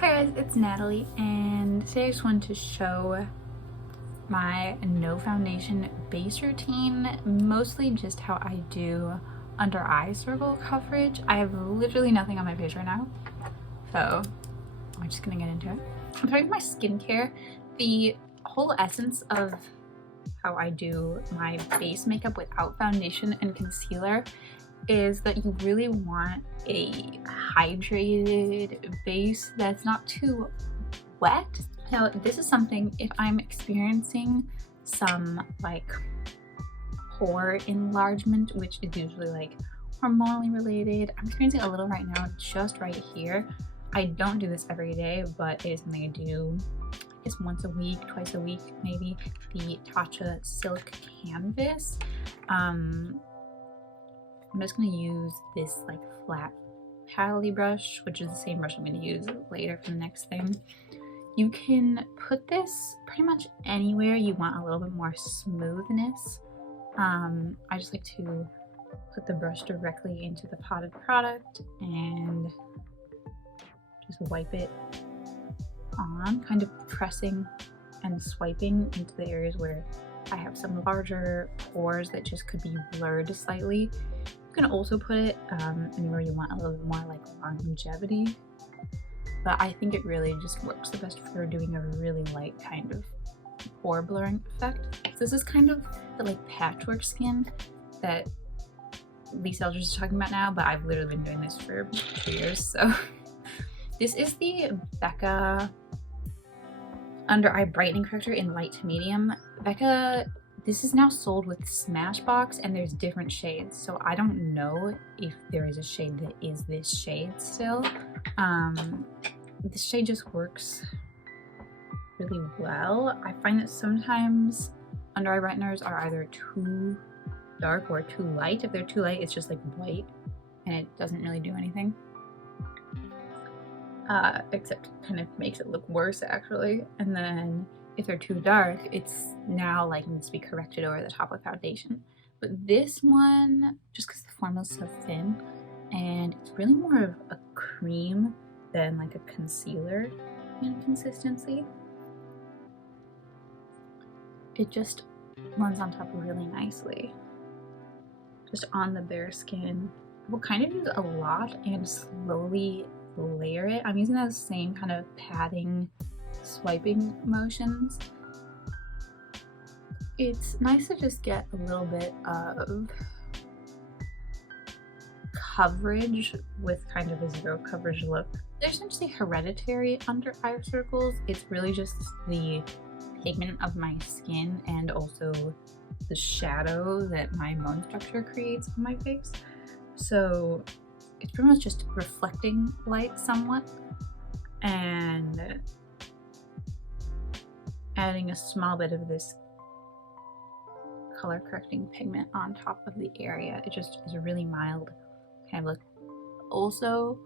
Hi guys, it's Natalie, and today I just wanted to show my no foundation base routine, mostly just how I do under eye circle coverage. I have literally nothing on my face right now, so I'm just gonna get into it. I'm starting with my skincare. The whole essence of how I do my base makeup without foundation and concealer is that you really want a hydrated base that's not too wet. Now this is something, if I'm experiencing some like pore enlargement, which is usually like hormonally related, I'm experiencing a little right now, just right here. I don't do this every day, but it is something I do, I guess once a week, twice a week maybe. The Tatcha silk canvas. I'm just going to use this like flat paddly brush, which is the same brush I'm going to use later for the next thing. You can put this pretty much anywhere you want a little bit more smoothness. I just like to put the brush directly into the potted product and just wipe it on, kind of pressing and swiping into the areas where I have some larger pores that just could be blurred slightly. You can also put it anywhere you want a little bit more like longevity, but I think it really just works the best for doing a really light kind of pore blurring effect. So this is kind of the like patchwork skin that Lisa Eldridge is talking about now, but I've literally been doing this for 2 years. So this is the Becca under eye brightening corrector in light to medium. Becca, this is now sold with Smashbox, and there's different shades, so I don't know if there is a shade that is this shade still. This shade just works really well. I find that sometimes under eye brighteners are either too dark or too light. If they're too light, it's just like white and it doesn't really do anything. Except kind of makes it look worse actually. And then if they're too dark, it's now like needs to be corrected over the top with foundation. But this one, just because the formula's so thin and it's really more of a cream than like a concealer in consistency, it just blends on top really nicely. Just on the bare skin. I will kind of use a lot and slowly layer it. I'm using that same kind of patting, swiping motions. It's nice to just get a little bit of coverage with kind of a zero coverage look. They're essentially hereditary under eye circles. It's really just the pigment of my skin and also the shadow that my bone structure creates on my face. So it's pretty much just reflecting light somewhat and adding a small bit of this color correcting pigment on top of the area. It just is a really mild kind of look. Also,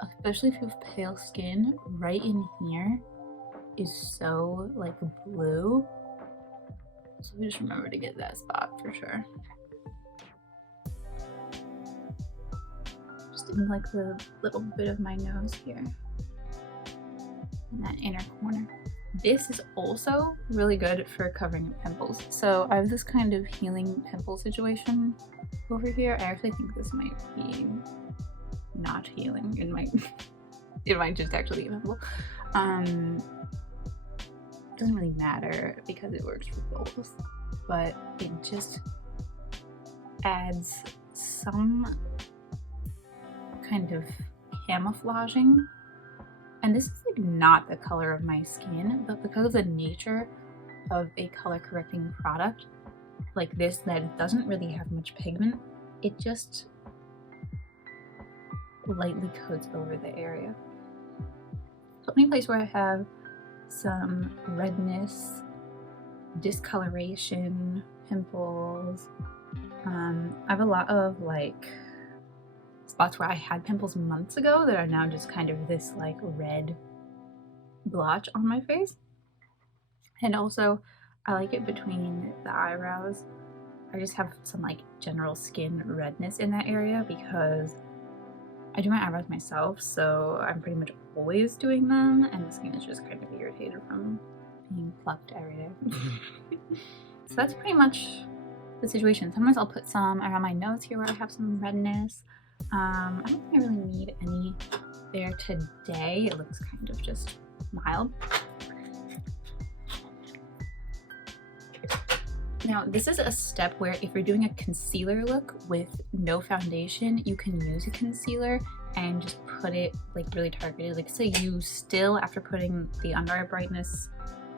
especially if you have pale skin, right in here is so like blue. So just remember to get that spot for sure. Just in like the little bit of my nose here, in that inner corner. This is also really good for covering pimples. So I have this kind of healing pimple situation over here. I actually think this might be not healing. It might just actually be a pimple. Doesn't really matter because it works for both, but it just adds some kind of camouflaging. And this is like not the color of my skin, but because of the nature of a color correcting product like this that doesn't really have much pigment, it just lightly coats over the area. So any place where I have some redness, discoloration, pimples, I have a lot of like spots where I had pimples months ago that are now just kind of this like red blotch on my face. And also I like it between the eyebrows. I just have some like general skin redness in that area because I do my eyebrows myself, so I'm pretty much always doing them, and the skin is just kind of irritated from being plucked every day. So that's pretty much the situation. Sometimes I'll put some around my nose here where I have some redness. I don't think I really need any there today. It looks kind of just mild. Now, this is a step where if you're doing a concealer look with no foundation, you can use a concealer and just put it like really targeted. Like say you still, after putting the under eye brightness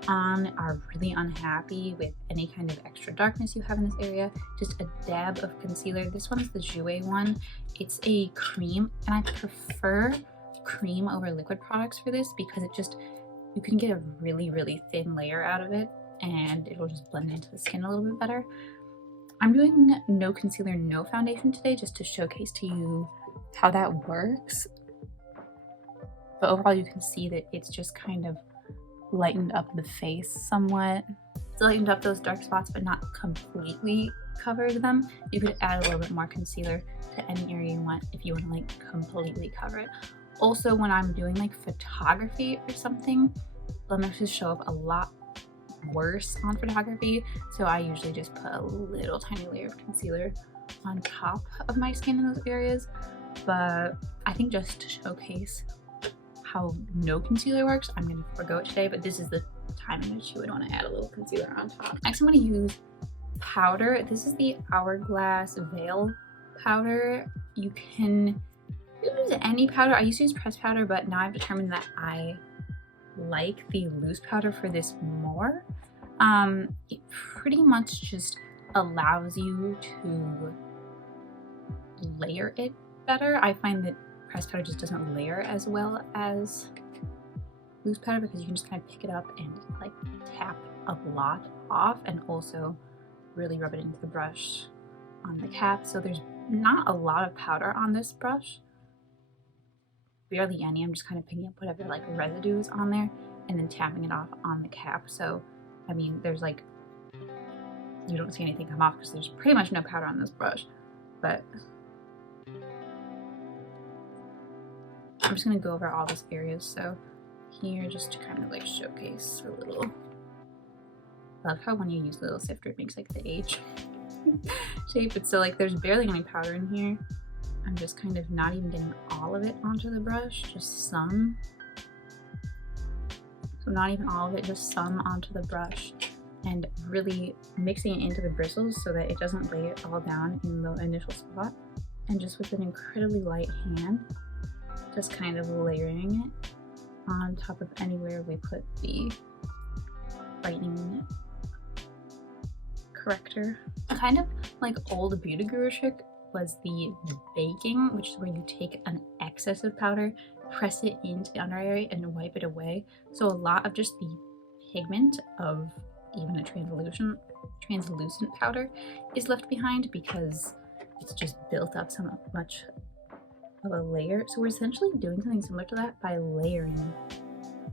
on, are really unhappy with any kind of extra darkness you have in this area, just a dab of concealer. This one is the Jouer one. It's a cream, and I prefer cream over liquid products for this because it just, you can get a really, really thin layer out of it, and it will just blend into the skin a little bit better. I'm doing no concealer, no foundation today just to showcase to you how that works. But overall you can see that it's just kind of lightened up the face somewhat. It's lightened up those dark spots but not completely covered them. You could add a little bit more concealer to any area you want if you want to like completely cover it. Also, when I'm doing like photography or something, blemishes show up a lot worse on photography, so I usually just put a little tiny layer of concealer on top of my skin in those areas. But I think just to showcase how no concealer works, I'm going to forego it today, but this is the time in which you would want to add a little concealer on top. Next, I'm going to use powder. This is the Hourglass Veil powder. You can use any powder. I used to use pressed powder, but now I've determined that I like the loose powder for this more. It pretty much just allows you to layer it better. I find that pressed powder just doesn't layer as well as loose powder because you can just kind of pick it up and like tap a lot off, and also really rub it into the brush on the cap. So there's not a lot of powder on this brush, barely any. I'm just kind of picking up whatever like residues on there and then tapping it off on the cap. So I mean, there's like, you don't see anything come off because there's pretty much no powder on this brush. But I'm just gonna go over all these areas. So here, just to kind of like showcase a little. I love how when you use the little sifter, it makes like the H shape. But so like there's barely any powder in here. I'm just kind of not even getting all of it onto the brush, just some. So not even all of it, just some onto the brush, and really mixing it into the bristles so that it doesn't lay it all down in the initial spot. And just with an incredibly light hand, just kind of layering it on top of anywhere we put the brightening corrector. A kind of like old beauty guru trick was the baking, which is where you take an excess of powder, press it into the under eye area and wipe it away. So a lot of just the pigment of even a translucent powder is left behind because it's just built up so much of a layer. So we're essentially doing something similar to that by layering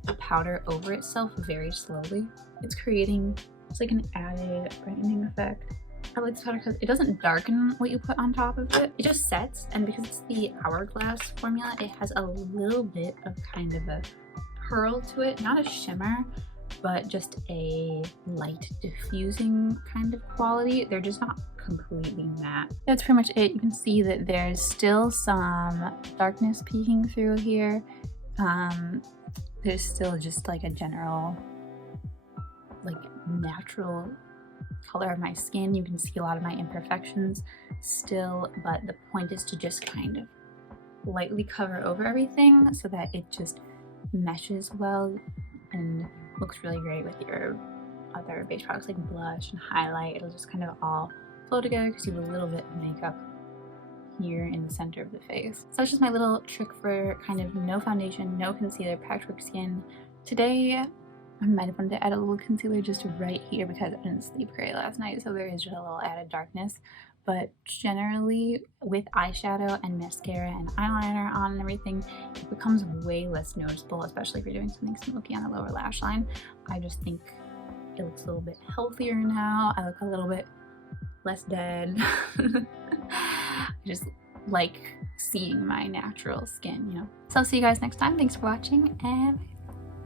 the powder over itself very slowly. It's creating just like an added brightening effect. I like this powder because it doesn't darken what you put on top of it. It just sets, and because it's the Hourglass formula, it has a little bit of kind of a pearl to it. Not a shimmer, but just a light diffusing kind of quality. They're just not completely matte. That's pretty much it. You can see that there's still some darkness peeking through here. There's still just like a general like natural color of my skin. You can see a lot of my imperfections still, but the point is to just kind of lightly cover over everything so that it just meshes well and looks really great with your other base products like blush and highlight. It'll just kind of all flow together because you have a little bit of makeup here in the center of the face. So that's just my little trick for kind of no foundation, no concealer, patchwork skin. Today I might have wanted to add a little concealer just right here because I didn't sleep great last night, so there is just a little added darkness. But generally, with eyeshadow and mascara and eyeliner on and everything, it becomes way less noticeable, especially if you're doing something smoky on the lower lash line. I just think it looks a little bit healthier now. I look a little bit less dead. I just like seeing my natural skin, you know. So I'll see you guys next time. Thanks for watching, and bye.